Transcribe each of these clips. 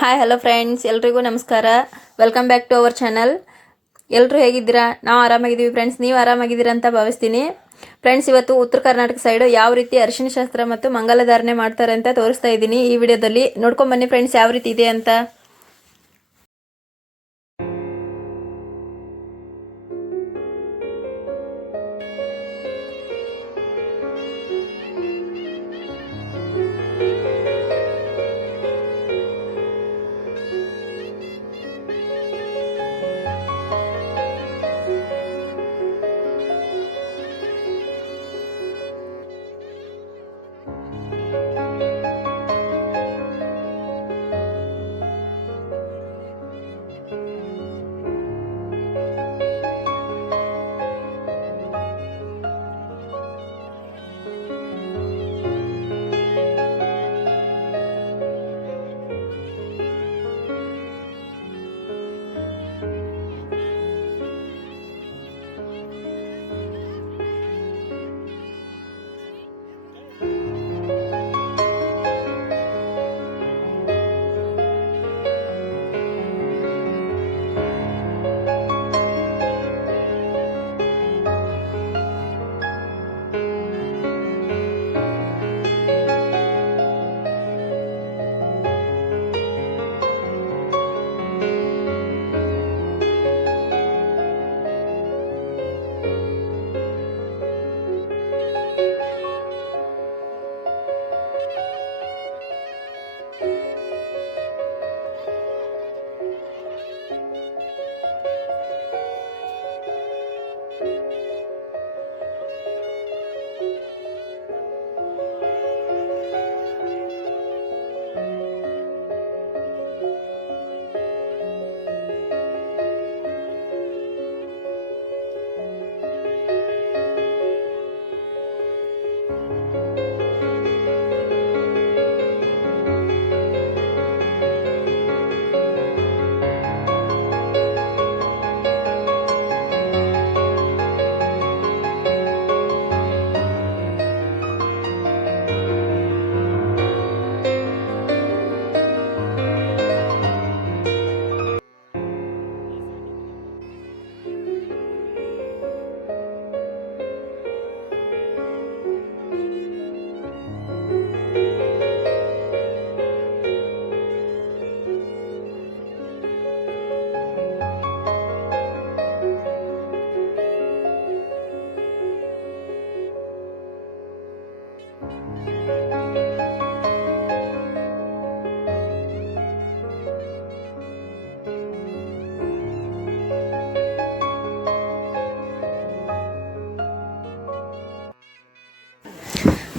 Hi hello friends, ಎಲ್ರಿಗೂ ನಮಸ್ಕಾರ. Welcome back to our channel. ಎಲ್ಲರೂ ಹೇಗಿದ್ದೀರಾ? ನಾವು ಆರಾಮಾಗಿದ್ದೀವಿ ಫ್ರೆಂಡ್ಸ್. ನೀವು ಆರಾಮಾಗಿದ್ದೀರಾ ಅಂತ ಭಾವಿಸ್ತೀನಿ. ಫ್ರೆಂಡ್ಸ್, ಇವತ್ತು ಉತ್ತರ ಕರ್ನಾಟಕ ಸೈಡು ಯಾವ ರೀತಿ ಅರಿಶಿನ ಶಾಸ್ತ್ರ ಮತ್ತು ಮಂಗಲಧಾರಣೆ ಮಾಡ್ತಾರೆ ಅಂತ ತೋರಿಸ್ತಾ ಇದ್ದೀನಿ. ಈ ವಿಡಿಯೋದಲ್ಲಿ ನೋಡ್ಕೊಂಬನ್ನಿ ಫ್ರೆಂಡ್ಸ್, ಯಾವ ರೀತಿ ಇದೆ ಅಂತ.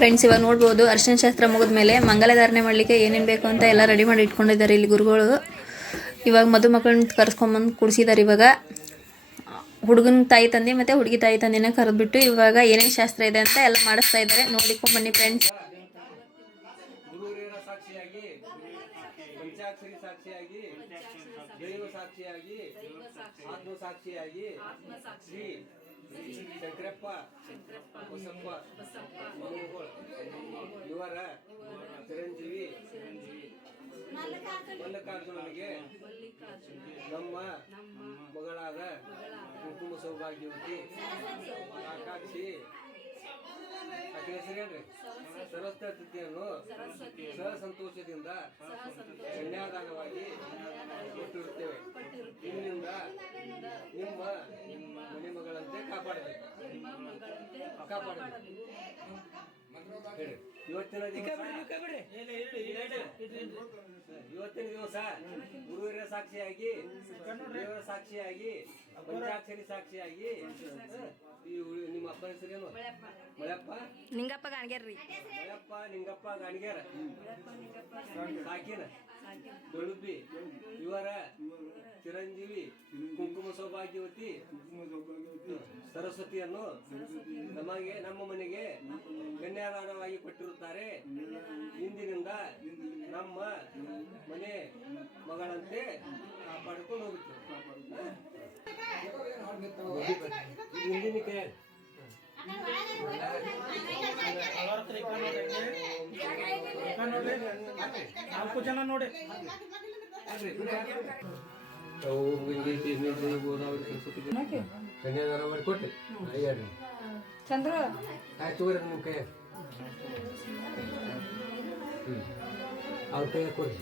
ಫ್ರೆಂಡ್ಸ್, ಇವಾಗ ನೋಡ್ಬೋದು ಅರಿಶಿನ ಶಾಸ್ತ್ರ ಮುಗಿದ ಮೇಲೆ ಮಂಗಲಧಾರಣೆ ಮಾಡಲಿಕ್ಕೆ ಏನೇನು ಬೇಕು ಅಂತ ಎಲ್ಲ ರೆಡಿ ಮಾಡಿ ಇಟ್ಕೊಂಡಿದ್ದಾರೆ ಇಲ್ಲಿ ಗುರುಗಳು. ಇವಾಗ ಮದುಮಕ್ಕಳನ್ನ ಕರೆಸ್ಕೊಂಬಂದು ಕುಡಿಸಿದ್ದಾರೆ. ಇವಾಗ ಹುಡುಗನ ತಾಯಿ ತಂದೆ ಮತ್ತು ಹುಡುಗಿ ತಾಯಿ ತಂದೆನ ಕರೆದ್ಬಿಟ್ಟು ಇವಾಗ ಏನೇನು ಶಾಸ್ತ್ರ ಇದೆ ಅಂತ ಎಲ್ಲ ಮಾಡಿಸ್ತಾ ಇದ್ದಾರೆ. ನೋಡಿಕೊಂಬನ್ನಿ ಫ್ರೆಂಡ್ಸ್. ಶಂಕರಪ್ಪ ಬಸಪ್ಪ ಇವರ ಚಿರಂಜೀವಿ ಮಲ್ಲಿಕಾರ್ಜುನನಿಗೆ ನಮ್ಮ ಮಗಳಾದ ಕುಟುಂಬ ಸೌಭಾಗ್ಯವತಿ ಆಕಾಂಕ್ಷಿ ಆಕೆ ಹೆಸರೇನ್ರಿ ಸರಸ್ವತಿ ತಿಥಿಯನ್ನು ಸಹ ಸಂತೋಷದಿಂದ ಕನ್ಯಾದಾನವಾಗಿ ಕೊಟ್ಟಿರುತ್ತೇವೆ. ಇಂದಿನಿಂದ ನಿಮ್ಮ ಮನೆ ಮಗಳಂತೆ ಕಾಪಾಡಬೇಕು. ಇವತ್ತಿನ ದಿವಸ ಗುರುವಿನ ಸಾಕ್ಷಿಯಾಗಿ, ದೇವರ ಸಾಕ್ಷಿಯಾಗಿ, ಪಂಚಾಕ್ಷರಿ ಸಾಕ್ಷಿಯಾಗಿ, ನಿಮ್ಮ ಅಪ್ಪ ಹೆಸರೇನು? ಮಳೆಯಪ್ಪ ನಿಂಗಪ್ಪ ಗಾಣಿಗೇರ್ರಿ. ಮಳೆಯಪ್ಪ ನಿಂಗಪ್ಪ ಗಾಣಿಗೇರ ಸಾಕಿನ ದೊಳುಬಿ ಇವರ ಚಿರಂಜೀವಿ ಕುಂಕುಮ ಸೌಭಾಗ್ಯವತಿ ಸರಸ್ವತಿಯನ್ನು ನಮಗೆ ನಮ್ಮ ಮನೆಗೆ ಕನ್ಯಾದಾನವಾಗಿ ಕೊಟ್ಟಿರುತ್ತಾರೆ. ಇಂದಿನಿಂದ ನಮ್ಮ ಮನೆ ಮಗಳಂತೆ ಕಾಪಾಡಿಕೊಂಡು ಹೋಗುತ್ತೇವೆ. ನಾಲ್ಕು ಜನ ನೋಡಿ ಅವು ಗಂಗೆ ತೀರ್ಥ ಗೋದಾವರಿ ಸರಸ್ವತಿ ಕನ್ಯಾದಾನ ಮಾಡಿ ಕೊಟ್ಟೆ ಅಯ್ಯಾರಿ ಚಂದ್ರ ಆಯ್ತು ತಗೋರಿ ನಿಮ್ಮ ಕೈ ಅವ್ರ ಕೈ ಕೊಡಿ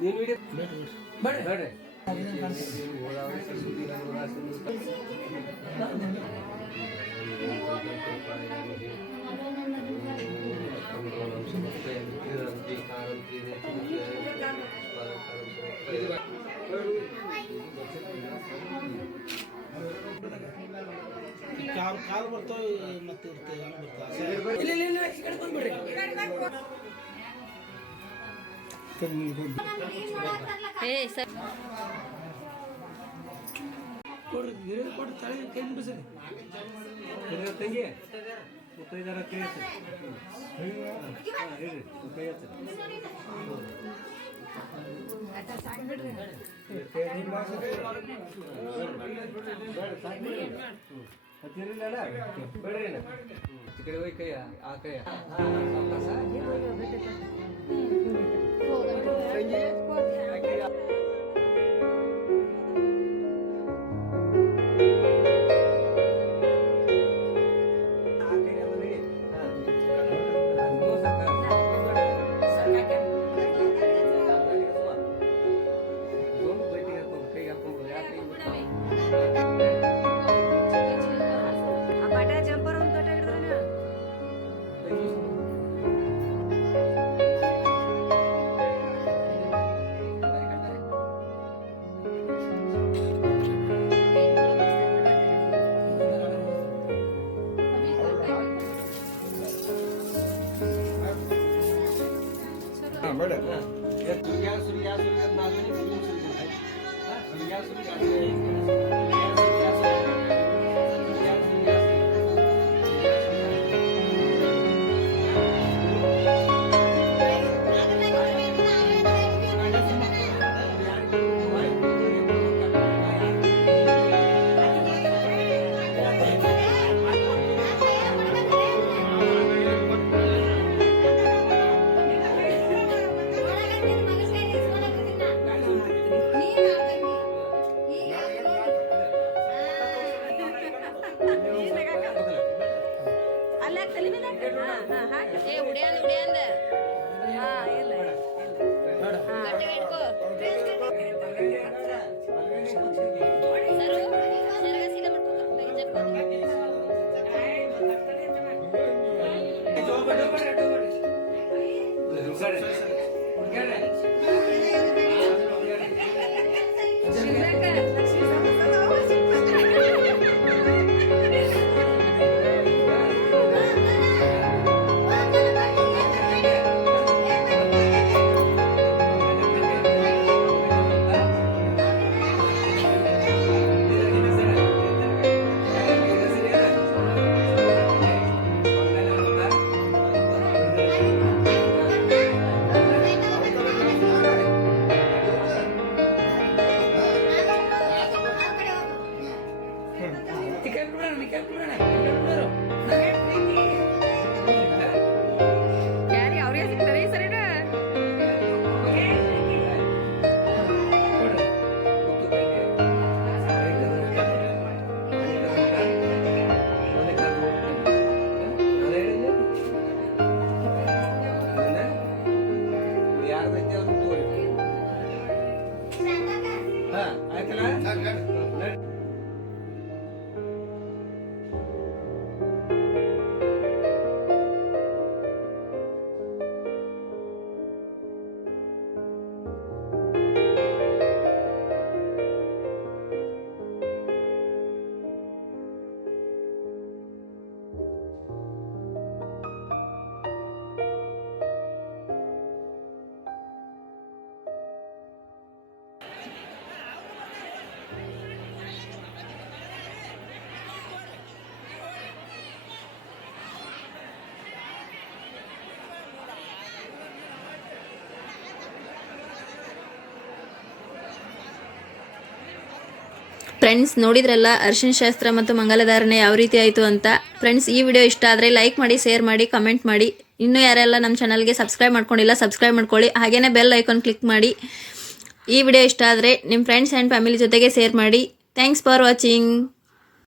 ನೀನು ಹಿಡಿ ಬೇಡ್ರಿ ಗೋದಾವರಿ ಸರಸ್ವತಿ ಕಾಲು ಬರ್ತಾವೆ ಮತ್ತೆ ಏ ಸರ್ ಕೊಡ್ರಿ ತಲೆ ಕೈ ಮುಗಿಸ್ರಿ ತಂಗಿ ಮುತ್ತೈದಾರ ಕೈ ಹೇಳ್ರಿ ಕೈ ಬೇಡ್ರಿ ಕಡೆ ಹೋಗಿ ಕೈಯ ಆ ಕೈಯ ಏ ಉಡ್ಯಾಂದ ಉಡ್ಯಾಂದ ಗಟ್ಟಿಗೆ ಇಟ್ಕೋ ಸರಗ ಸೀದಾ ಯಾರಿ ಅವ್ರಿಗೆ ಸಿಗ್ತಾರೆ ಈ ಸರಿನಾ ಫ್ರೆಂಡ್ಸ್ ನೋಡಿದ್ರಲ್ಲ ಅರಿಶಿನ ಶಾಸ್ತ್ರ ಮತ್ತು ಮಂಗಲಧಾರಣೆ ಯಾವ ರೀತಿ ಆಯಿತು ಅಂತ. ಫ್ರೆಂಡ್ಸ್ ಈ ವಿಡಿಯೋ ಇಷ್ಟ ಆದರೆ ಲೈಕ್ ಮಾಡಿ, ಶೇರ್ ಮಾಡಿ, ಕಮೆಂಟ್ ಮಾಡಿ. ಇನ್ನೂ ಯಾರೆಲ್ಲ ನಮ್ಮ ಚಾನಲ್ಗೆ ಸಬ್ಸ್ಕ್ರೈಬ್ ಮಾಡ್ಕೊಂಡಿಲ್ಲ ಸಬ್ಸ್ಕ್ರೈಬ್ ಮಾಡ್ಕೊಳ್ಳಿ. ಹಾಗೆಯೇ ಬೆಲ್ ಐಕಾನ್ ಕ್ಲಿಕ್ ಮಾಡಿ. ಈ ವಿಡಿಯೋ ಇಷ್ಟ ಆದರೆ ನಿಮ್ಮ ಫ್ರೆಂಡ್ಸ್ ಆ್ಯಂಡ್ ಫ್ಯಾಮಿಲಿ ಜೊತೆಗೆ ಶೇರ್ ಮಾಡಿ. Thanks for watching.